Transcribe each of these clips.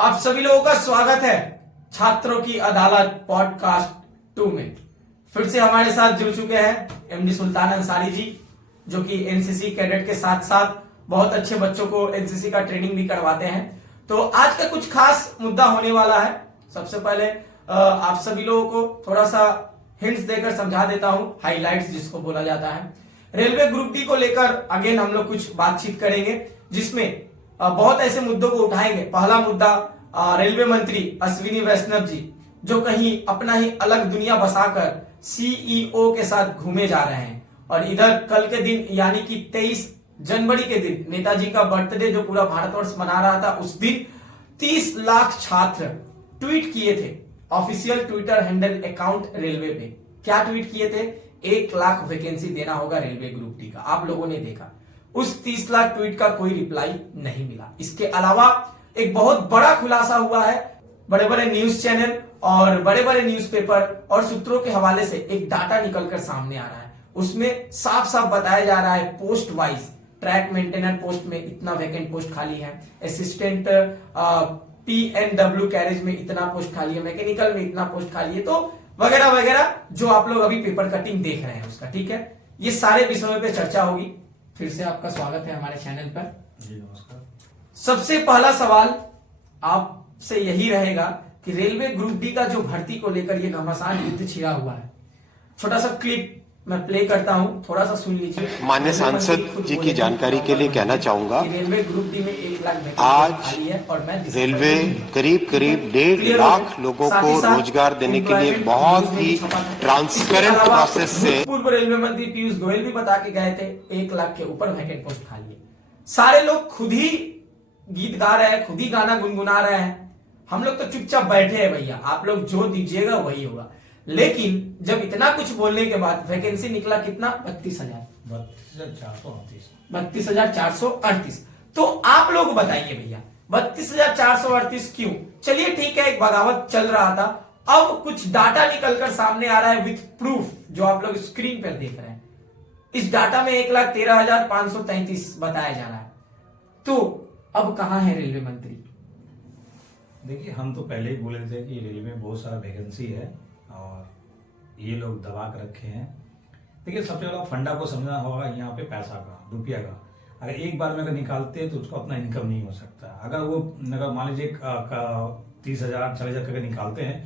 आप सभी लोगों का स्वागत है छात्रों की अदालत पॉडकास्ट 2 में। फिर से हमारे साथ जुड़ चुके हैं एमडी सुल्तान अंसारी जी, जो कि एनसीसी कैडेट के साथ साथ बहुत अच्छे बच्चों को एनसीसी का ट्रेनिंग भी करवाते हैं। तो आज का कुछ खास मुद्दा होने वाला है। सबसे पहले आप सभी लोगों को थोड़ा सा हिंट्स देकर समझा देता हूं, हाइलाइट्स जिसको बोला जाता है। रेलवे ग्रुप डी को लेकर अगेन हम लोग कुछ बातचीत करेंगे, जिसमें बहुत ऐसे मुद्दों को उठाएंगे। पहला मुद्दा, रेलवे मंत्री अश्विनी वैष्णव जी जो कहीं अपना ही अलग दुनिया बसाकर सीईओ के साथ घूमे जा रहे हैं, और इधर कल के दिन यानी कि 23 जनवरी के दिन नेताजी का बर्थडे जो पूरा भारतवर्ष मना रहा था, उस दिन 30 लाख छात्र ट्वीट किए थे official Twitter handle account railway पे। क्या ट्वीट किए थे? 1 लाख वैकेंसी देना होगा रेलवे ग्रुप डी का। आप लोगों ने देखा उस 30 लाख ट्वीट का कोई रिप्लाई नहीं मिला। इसके अलावा एक बहुत बड़ा खुलासा हुआ है। बड़े बड़े न्यूज चैनल और बड़े बड़े न्यूज़पेपर और सूत्रों के हवाले से एक डाटा निकलकर सामने आ रहा है। उसमें साफ साफ बताया जा रहा है post wise track maintainer post में इतना वैकेंट पोस्ट खाली है, असिस्टेंट पीएनडब्ल्यू कैरेज में इतना पोस्ट खाली है, मैकेनिकल में इतना पोस्ट खाली है, तो वगैरह वगैरह जो आप लोग अभी पेपर कटिंग देख रहे हैं उसका। ठीक है, ये सारे विषयों पे चर्चा होगी। फिर से आपका स्वागत है हमारे चैनल पर। जी नमस्कार। सबसे पहला सवाल आपसे यही रहेगा कि रेलवे ग्रुप डी का जो भर्ती को लेकर ये घमासान युद्ध छिड़ा हुआ है। छोटा सा क्लिप मैं प्ले करता हूं, थोड़ा सा सुन लीजिए। माननीय सांसद जी की जानकारी के लिए कहना चाहूंगा, रेलवे ग्रुप डी में 1 लाख आज खाली है और मैं रेलवे करीब 1.5 लाख लोगों को रोजगार देने के लिए बहुत ही ट्रांसपेरेंट प्रोसेस से। पूर्व रेलवे मंत्री पीयूष गोयल भी बता के गए थे 1 लाख के ऊपर वैकेंट पोस्ट खाली है। सारे लोग खुद ही गीत गा रहे हैं, खुद ही गाना गुनगुना रहे हैं। हम लोग तो चुपचाप बैठे हैं भैया, आप लोग जो दीजिएगा वही होगा। लेकिन जब इतना कुछ बोलने के बाद वैकेंसी निकला कितना? 32,000 32,438। तो आप लोग बताइए भैया 32,438 क्यों? चलिए ठीक है, एक बगावत चल रहा था। अब कुछ डाटा निकलकर सामने आ रहा है विथ प्रूफ, जो आप लोग स्क्रीन पर देख रहे हैं। इस डाटा में 1,13,533 बताया जा रहा है। तो अब कहां है रेलवे मंत्री? देखिए, हम तो पहले ही बोले थे कि रेलवे में बहुत सारा वैकेंसी है और ये लोग दबा कर रखे हैं। देखिए, सबसे बड़ा फंडा को समझना होगा यहाँ पे पैसा का, रुपया का। अगर एक बार में अगर निकालते हैं तो उसको अपना इनकम नहीं हो सकता। अगर मान लीजिए 30,000 40,000 का निकालते हैं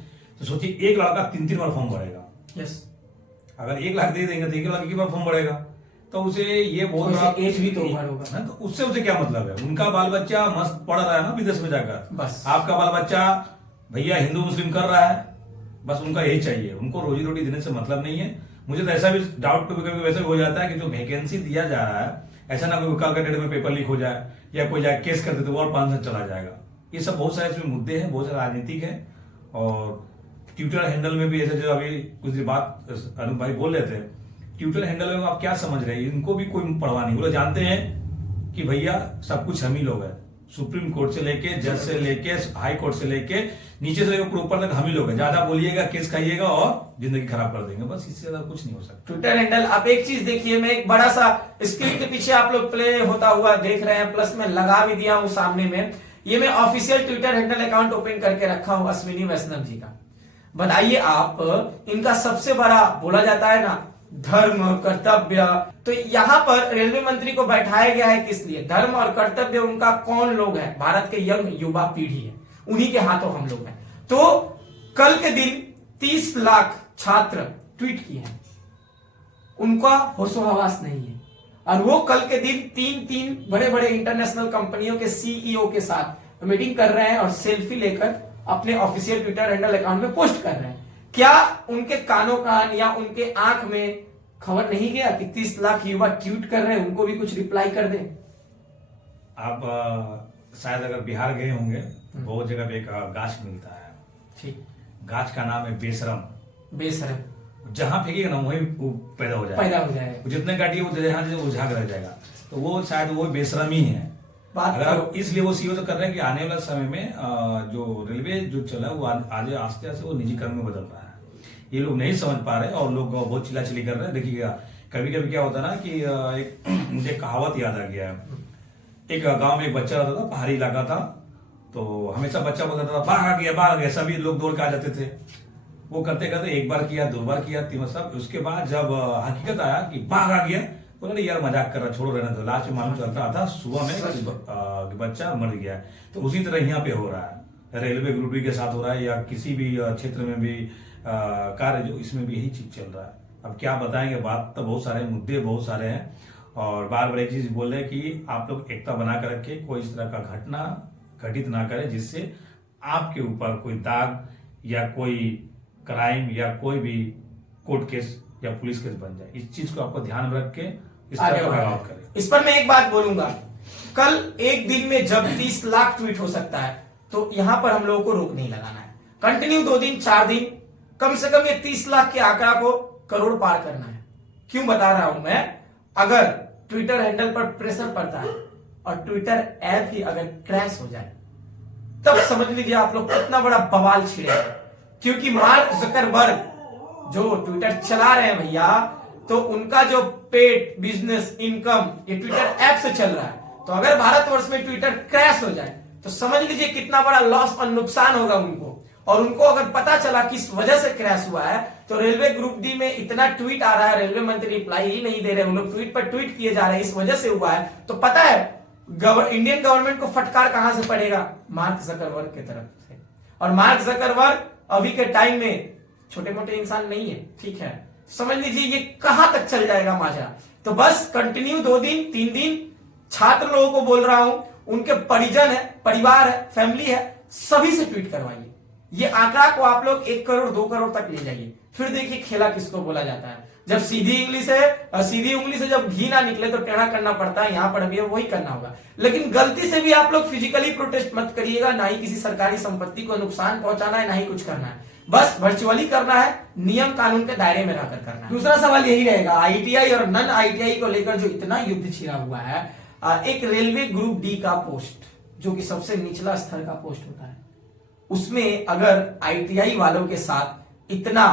तो सोचिए 1 लाख का 3 बार फॉर्म भरेगा। यस, अगर 1 लाख दे देंगे तो 1 लाख की बार फॉर्म भरेगा, तो उसे ये बहुत बड़ा एज भी तो ओवर होगा ना। तो उससे उसे क्या मतलब है? उनका बाल बच्चा मस्त पढ़ रहा है ना विदेश में जाकर, बस। आपका बाल बच्चा भैया हिंदू मुस्लिम कर रहा है, बस उनका यही चाहिए। उनको रोजी रोटी देने से मतलब नहीं है। मुझे तो ऐसा भी डाउट कभी वैसे भी हो जाता है कि जो वैकेंसी दिया जा रहा है, ऐसा ना कोई कल के डेट में पेपर लीक हो जाए या कोई जाए केस कर दे तो और 5 साल चला जाएगा। ये सब बहुत सारे इसमें मुद्दे हैं, बहुत सारे राजनीतिक है। और ट्विटर हैंडल में भी ऐसे, जो अभी कुछ देर बात अनूप भाई बोल रहे थे, ट्विटर हैंडल में आप क्या समझ रहे हैं? इनको भी कोई परवाह नहीं। वो लोग जानते हैं कि भैया सब कुछ हम ही लोग हैं। सुप्रीम कोर्ट से लेके, जज से लेके, हाई कोर्ट से लेके, नीचे से लेकर ऊपर तक हम ही लोग हैं। ज्यादा बोलिएगा केस खाइएगा और जिंदगी खराब कर देंगे, बस इससे ज्यादा कुछ नहीं हो सकता। ट्विटर हैंडल, आप एक चीज देखिए, मैं एक बड़ा सा स्क्रीन के पीछे आप लोग प्ले होता हुआ देख रहे हैं, प्लस में लगा भी दिया हूं सामने में। ये मैं official Twitter handle account open करके रखा हूं अश्विनी वैष्णव जी का। बताइए आप, इनका सबसे बड़ा बोला जाता है ना धर्म कर्तव्य, तो यहाँ पर रेलवे मंत्री को बैठाया गया है किस लिए? धर्म और कर्तव्य उनका कौन लोग है? भारत के यंग युवा पीढ़ी है, उन्हीं के हाथों हम लोग हैं। तो कल के दिन 30 लाख छात्र ट्वीट किए हैं, उनका होशो हवास नहीं है। और वो कल के दिन 3 बड़े बड़े इंटरनेशनल कंपनियों के सीईओ के साथ मीटिंग कर रहे हैं और सेल्फी लेकर अपने ऑफिशियल ट्विटर हैंडल अकाउंट में पोस्ट कर रहे हैं। क्या उनके कानों कान या उनके आंख में खबर नहीं गया कि 30 लाख युवा ट्वीट कर रहे हैं, उनको भी कुछ रिप्लाई कर दें? आप शायद अगर बिहार गए होंगे तो बहुत जगह पे एक गाछ मिलता है। ठीक, गाछ का नाम है बेशरम। बेशरम, जहां फेंकेगा ना वहीं वो पैदा हो जाएगा। जितने काटिए वो जहां से वो झाग रह जाएगा, तो वो शायद वो बेशरम ही है। अगर आप इसलिए वो सीओ तो कर रहे हैं कि आने वाला समय में जो रेलवे जो चला वो आगे आस्ते आस्ते वो निजीकरण में बदल रहा है। ये लोग नहीं समझ पा रहे और लोग बहुत चिल्लाचिल्ली कर रहे हैं। देखिएगा, कभी कभी क्या होता है ना कि एक मुझे कहावत याद आ गया है। एक गांव में एक बच्चा रहता था, पहाड़ी इलाका था, तो हमेशा बच्चा बोलता था भाग आ गया, सभी लोग दौड़ के आ जाते थे। वो करते करते एक बार किया, 2 बार किया, 3 बार, सब। उसके बाद जब हकीकत आया कि भाग आ गया, बोला यार मजाक कर रहा, छोड़ो रहना। तो लास्ट में मालूम चलता था सुबह में कि बच्चा मर गया। तो उसी तरह यहाँ पे हो रहा है, रेलवे ग्रुप डी के साथ हो रहा है, या किसी भी क्षेत्र में भी कार्य जो, इसमें भी यही चीज चल रहा है। अब क्या बताएंगे, बात तो बहुत सारे, मुद्दे बहुत सारे हैं, और बार बार एक चीज बोल रहे हैं कि आप लोग एकता बना कर रखे, कोई इस तरह का घटना घटित ना करे जिससे आपके ऊपर कोई दाग या कोई क्राइम या कोई भी कोर्ट केस या पुलिस केस बन जाए। इस चीज को आपको ध्यान में रख के इस तरह का व्यवहार करें। इस पर मैं एक बात बोलूंगा, कल एक दिन में जब 30 लाख ट्वीट हो सकता है, तो यहां पर हम लोगों को रोक नहीं लगाना है। कंटिन्यू 2 दिन 4 दिन, कम से कम ये 30 लाख के आंकड़ा को करोड़ पार करना है। क्यों बता रहा हूं मैं, अगर ट्विटर हैंडल पर प्रेशर पड़ता है और ट्विटर ऐप ही अगर क्रैश हो जाए, तब समझ लीजिए आप लोग कितना बड़ा बवाल छिड़ेगा। क्योंकि मार्क जकरबर्ग जो ट्विटर चला रहे हैं भैया, तो उनका जो पेड बिजनेस इनकम ये ट्विटर ऐप से चल रहा है। तो अगर भारतवर्ष में ट्विटर क्रैश हो जाए तो समझ लीजिए कितना बड़ा लॉस और नुकसान होगा उनको। और उनको अगर पता चला किस वजह से क्रैश हुआ है, तो रेलवे ग्रुप डी में इतना ट्वीट आ रहा है, रेलवे मंत्री रिप्लाई ही नहीं दे रहे, उन लोग ट्वीट पर ट्वीट किए जा रहे हैं, इस वजह से हुआ है। तो पता है इंडियन गवर्नमेंट को फटकार कहां से पड़ेगा, मार्क जकरबर्ग की तरफ से। और मार्क जकरबर्ग अभी के टाइम में छोटे मोटे इंसान नहीं है, ठीक है। समझ लीजिए ये कहां तक चल जाएगा माजरा। तो बस कंटिन्यू 2 दिन 3 दिन छात्र लोगों को बोल रहा हूं, उनके परिजन है, परिवार है, फैमिली है, सभी से ट्वीट करवाइए। ये आंकड़ा को आप लोग 1 करोड़ 2 करोड़ तक ले जाइए। फिर देखिए खेला किसको बोला जाता है। जब सीधी उंगली से जब घी ना निकले तो टेढ़ा करना पड़ता है, यहां पर भी वही करना होगा। लेकिन गलती से भी आप लोग फिजिकली प्रोटेस्ट मत करिएगा, ना ही किसी सरकारी संपत्ति को नुकसान पहुंचाना है, ना ही कुछ करना है। बस वर्चुअली करना है, नियम कानून के दायरे में रहकर करना है। दूसरा सवाल यही रहेगा, आईटीआई और नन आईटीआई को लेकर जो इतना युद्ध छिड़ा हुआ है, एक रेलवे ग्रुप डी का पोस्ट जो कि सबसे निचला स्तर का पोस्ट होता है, उसमें अगर आईटीआई वालों के साथ इतना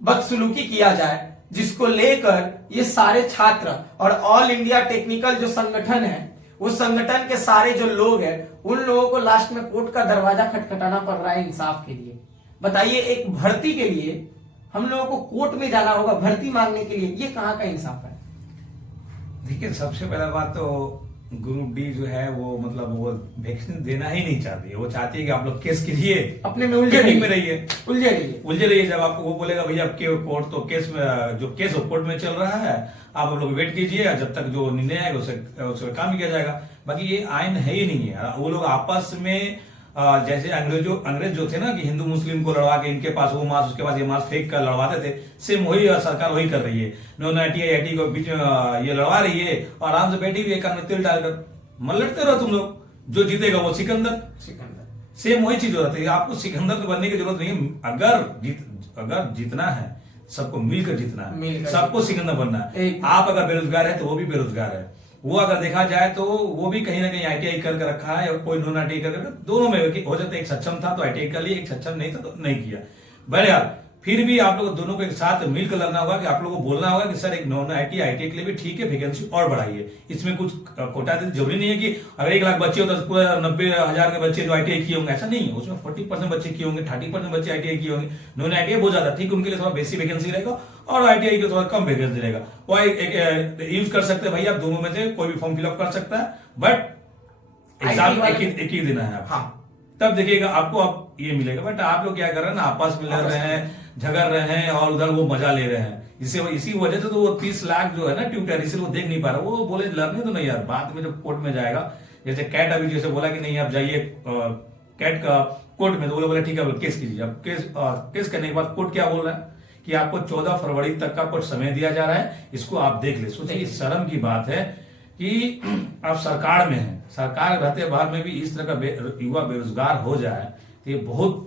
बदसलूकी किया जाए, जिसको लेकर ये सारे छात्र और ऑल इंडिया टेक्निकल जो संगठन है, उस संगठन के सारे जो लोग हैं, उन लोगों को लास्ट में कोर्ट का दरवाजा खटखटाना पड़ रहा है इंसाफ के लिए। बताइए, एक भर्ती के लिए हम लोगों को कोर्ट में जाना होगा भर्ती मांगने के लिए, ये कहां का इंसाफ है। देखिए, सबसे पहला बात तो ग्रुप डी जो है वो मतलब वो वैक्सीन देना ही नहीं चाहती है। वो चाहती है कि आप लोग केस कीजिए, अपने में उलझे रहिए। उलझे रहिए। जब आपको वो बोलेगा भैया आपके कोर्ट तो केस में जो केस कोर्ट में चल रहा है, आप लोग वेट कीजिए, जब तक जो निर्णय आएगा उससे काम किया जाएगा। बाकी ये आयन है ही नहीं है। वो लोग आपस में जैसे अंग्रेज जो थे ना कि हिंदू मुस्लिम को लड़वा के इनके पास वो मास उसके पास ये मास फेंक कर लड़वाते थे, सेम वही सरकार वही कर रही है। नॉन आईटी को बीच में ये लड़वा रही है और आराम से बैठी हुई है, कान में तिल डालकर मन लड़ते रहो तुम लोग, जो जीतेगा वो सिकंदर। सेम वही चीज हो रही है। आपको सिकंदर तो बनने की जरूरत नहीं है। अगर जीतना है, सबको मिलकर जीतना है, सबको सिकंदर बनना है। आप अगर बेरोजगार है तो वो भी बेरोजगार है। वो अगर देखा जाए तो वो भी कहीं ना कहीं आईटीआई करके रखा है, और कोई नॉन आईटीआई करके, दोनों में हो जाता है। एक सक्षम था तो आईटीआई कर लिया, एक सक्षम नहीं था तो नहीं किया। बहरहाल फिर भी आप लोग दोनों को एक साथ मिलकर लड़ना होगा कि आप लोगों को बोलना होगा कि सर एक नॉन आईटीआई के लिए भी ठीक है, वैकेंसी और बढ़ाइए। इसमें कुछ कोटा जरूरी नहीं है कि अगर 1 लाख बच्चे हो तो पूरा 90,000 के बच्चे जो आईटीआई किए होंगे, ऐसा नहीं है। उसमें 40% बच्चे किए होंगे, 30% बच्चे आईटीआई किए होंगे। नॉन आईटीआई बहुत ज्यादा ठीक, उनके लिए थोड़ा बेसी वैकेंसी रहेगा और आईटीआई के थोड़ा कम वैकेंसी रहेगा। वो एक यूज कर सकते हैं भैया, दोनों में से कोई भी फॉर्म फिलअप कर सकता है, बट एग्जाम एक ही देना है। हाँ, तब देखिएगा आपको अब ये मिलेगा। बट आप लोग क्या कर रहे हैं ना, आपस में लड़ रहे हैं, झगड़ रहे हैं और उधर वो मजा ले रहे हैं। इसी वजह से तो वो 30 लाख जो है ना ट्विटर, इसे वो देख नहीं पा रहा। वो बोले लड़ने तो नहीं यार, बाद में जब कोर्ट में जाएगा, जैसे कैट अभी जैसे बोला कि नहीं आप जाइए कैट का कोर्ट में, तो वो बोले ठीक है केस कीजिए। अब केस करने के बाद कोर्ट क्या बोल रहा है कि आपको 14 फरवरी तक का कुछ समय दिया जा रहा है, इसको आप देख ले। सोचिए शर्म की बात है कि आप सरकार में हैं, सरकार रहते बाहर में भी इस तरह का युवा बेरोजगार हो जाए तो ये बहुत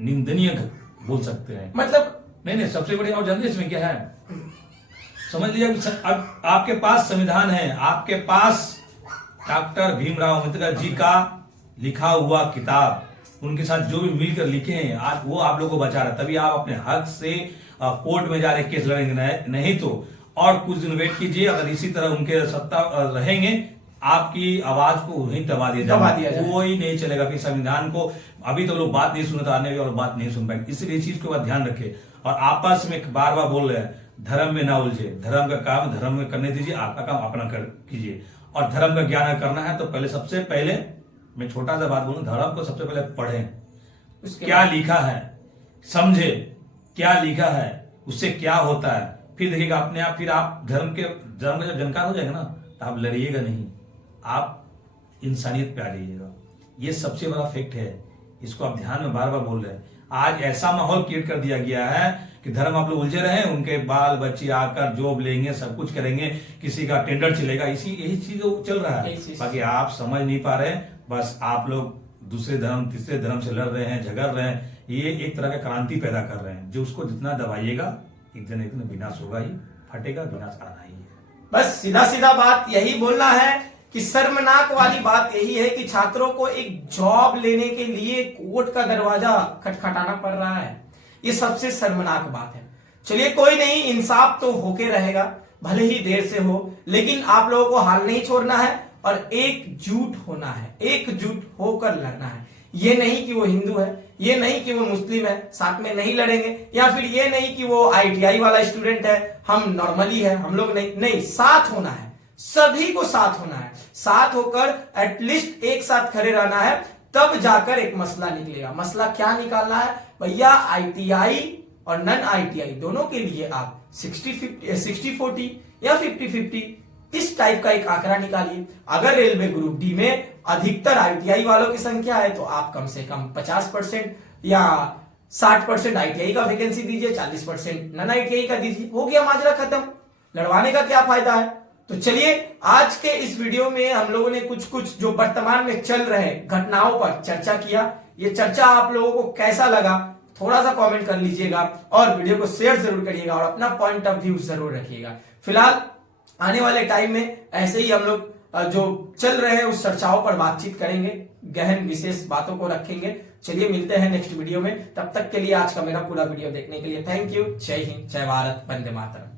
निंदनीय बोल सकते हैं। मतलब नहीं, सबसे बड़ी और जानते इसमें क्या है, समझ लीजिए अब आपके पास संविधान है, आपके पास डॉक्टर भीमराव अंबेडकर जी का लिखा हुआ किताब, उनके साथ जो भी मिलकर लिखे हैं आज वो आप लोगों को बचा रहा है। तभी आप अपने हक से कोर्ट में जा रहे केस लड़ेंगे, नहीं तो और कुछ दिन वेट कीजिए। अगर इसी तरह उनके सत्ता रहेंगे आपकी आवाज को वहीं दबा दिया जाए, कोई नहीं चलेगा। फिर संविधान को अभी तो लोग बात नहीं सुनते, आने और बात नहीं सुन पाएंगे, इसलिए इस चीज को ध्यान रखे। और आपस में बार बार बोल रहे हैं धर्म में ना उलझे, धर्म का काम धर्म में करने दीजिए, आपका काम अपना कर कीजिए। और धर्म का ज्ञान करना है तो पहले सबसे पहले मैं छोटा सा बात बोलूं, धर्म को सबसे पहले पढ़ें, क्या लिखा है समझे, क्या लिखा है उससे क्या होता है, फिर देखिएगा अपने आप, फिर आप धर्म का जब जानकार हो जाएगा ना तो आप लड़िएगा नहीं, आप इंसानियत पे आ जाइएगा। ये सबसे बड़ा फैक्ट है, इसको आप ध्यान में बार बार बोल रहे हैं। आज ऐसा माहौल क्रिएट कर दिया गया है कि धर्म आप लोग उलझे रहे, उनके बाल बच्चे आकर जॉब लेंगे, सब कुछ करेंगे, किसी का टेंडर चलेगा, यही चीज चल रहा है। बाकी आप समझ नहीं पा रहे, बस आप लोग दूसरे धर्म तीसरे धर्म से लड़ रहे हैं, झगड़ रहे हैं, ये एक तरह का क्रांति पैदा कर रहे हैं, जो उसको जितना दबाइएगा एक दिन विनाश होगा ही, फटेगा, विनाश आना ही है। बस सीधा सीधा बात यही बोलना है कि शर्मनाक वाली बात यही है कि छात्रों को एक जॉब लेने के लिए कोर्ट का दरवाजा खटखटाना पड़ रहा है। ये सबसे शर्मनाक बात है। चलिए कोई नहीं, इंसाफ तो होके रहेगा, भले ही देर से हो, लेकिन आप लोगों को हाल नहीं छोड़ना है और एकजुट होना है, एकजुट होकर लड़ना है। ये नहीं कि वो हिंदू है, ये नहीं कि वो मुस्लिम है, साथ में नहीं लड़ेंगे, या फिर ये नहीं कि वो ITI वाला स्टूडेंट है, हम नॉर्मली है, हम लोग नहीं, साथ होना है, सभी को साथ होना है, साथ होकर एटलीस्ट एक साथ खड़े रहना है, तब जाकर एक मसला निकलेगा। मसला क्या निकालना है भैया? ITI और नॉन ITI दोनों के लिए आप 60-40 या 50-50 इस टाइप का एक आंकड़ा निकालिए। अगर रेलवे ग्रुप डी में अधिकतर ITI वालों की संख्या है तो आप कम से कम 50% या 60% ITI का वैकेंसी दीजिए, 40% नॉन ITI का दीजिए, हो गया माजरा खत्म। लड़वाने का क्या फायदा है? तो चलिए आज के इस वीडियो में हम लोगों ने कुछ जो वर्तमान में चल रहे घटनाओं पर चर्चा किया। ये चर्चा आप लोगों को कैसा लगा थोड़ा सा कमेंट कर लीजिएगा और वीडियो को शेयर जरूर करिएगा और अपना पॉइंट ऑफ व्यू जरूर रखिएगा। फिलहाल आने वाले टाइम में ऐसे ही हम लोग जो चल रहे हैं उस चर्चाओं पर बातचीत करेंगे, गहन विशेष बातों को रखेंगे। चलिए मिलते हैं नेक्स्ट वीडियो में, तब तक के लिए आज का मेरा पूरा वीडियो देखने के लिए थैंक यू। जय हिंद, जय भारत, वंदे मातरम।